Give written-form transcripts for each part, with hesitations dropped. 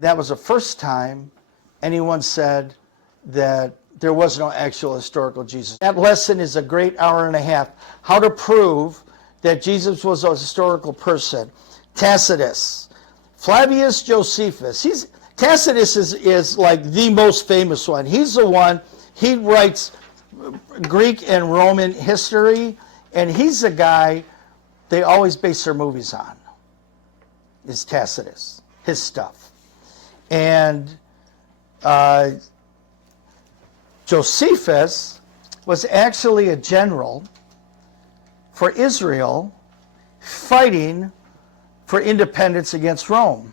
That was the first time anyone said that there was no actual historical Jesus. That lesson is a great hour and a half. How to prove that Jesus was a historical person. Tacitus, Flavius Josephus. Tacitus is like the most famous one. He's the one, he writes Greek and Roman history, and he's the guy they always base their movies on, is Tacitus, his stuff. And Josephus was actually a general for Israel fighting for independence against Rome.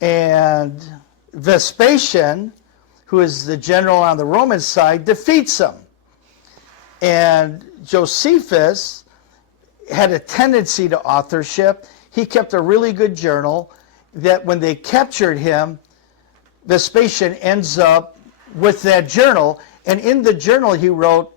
And Vespasian, who is the general on the Roman side, defeats him. And Josephus had a tendency to authorship. He kept a really good journal that when they captured him, Vespasian ends up with that journal. And in the journal he wrote,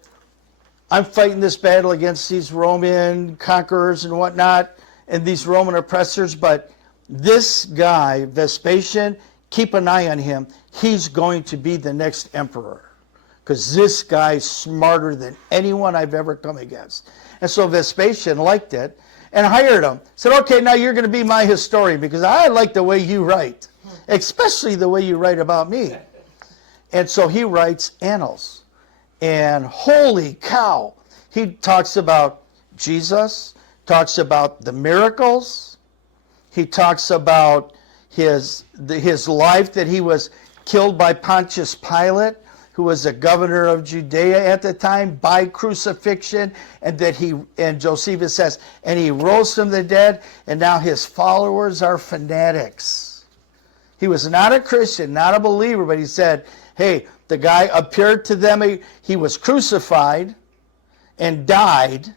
I'm fighting this battle against these Roman conquerors and whatnot, and these Roman oppressors, but this guy, Vespasian, keep an eye on him. He's going to be the next emperor, because this guy's smarter than anyone I've ever come against. And so Vespasian liked it and hired him. Said, okay, now you're going to be my historian, because I like the way you write, especially the way you write about me. And so he writes annals. And holy cow, he talks about Jesus, talks about the miracles. He talks about his life, that he was killed by Pontius Pilate, who was the governor of Judea at the time, by crucifixion, and that and Josephus says, and he rose from the dead, and now his followers are fanatics. He was not a Christian, not a believer, but he said, hey, the guy appeared to them, he was crucified and died,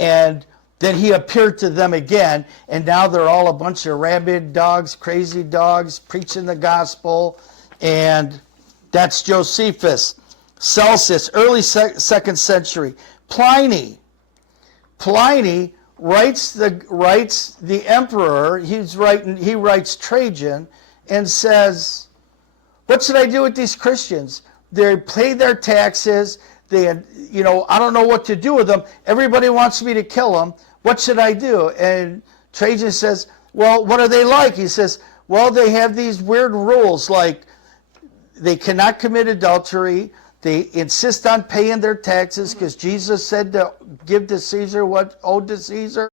and then he appeared to them again, and now they're all a bunch of rabid dogs, crazy dogs, preaching the gospel, and that's Josephus. Celsus, early 2nd century. Pliny writes the emperor, he writes Trajan, and says, what should I do with these Christians? They pay their taxes. I don't know what to do with them. Everybody wants me to kill them. What should I do? And Trajan says, well, what are they like? He says, well, they have these weird rules, like they cannot commit adultery. They insist on paying their taxes because Jesus said to give to Caesar what owed to Caesar.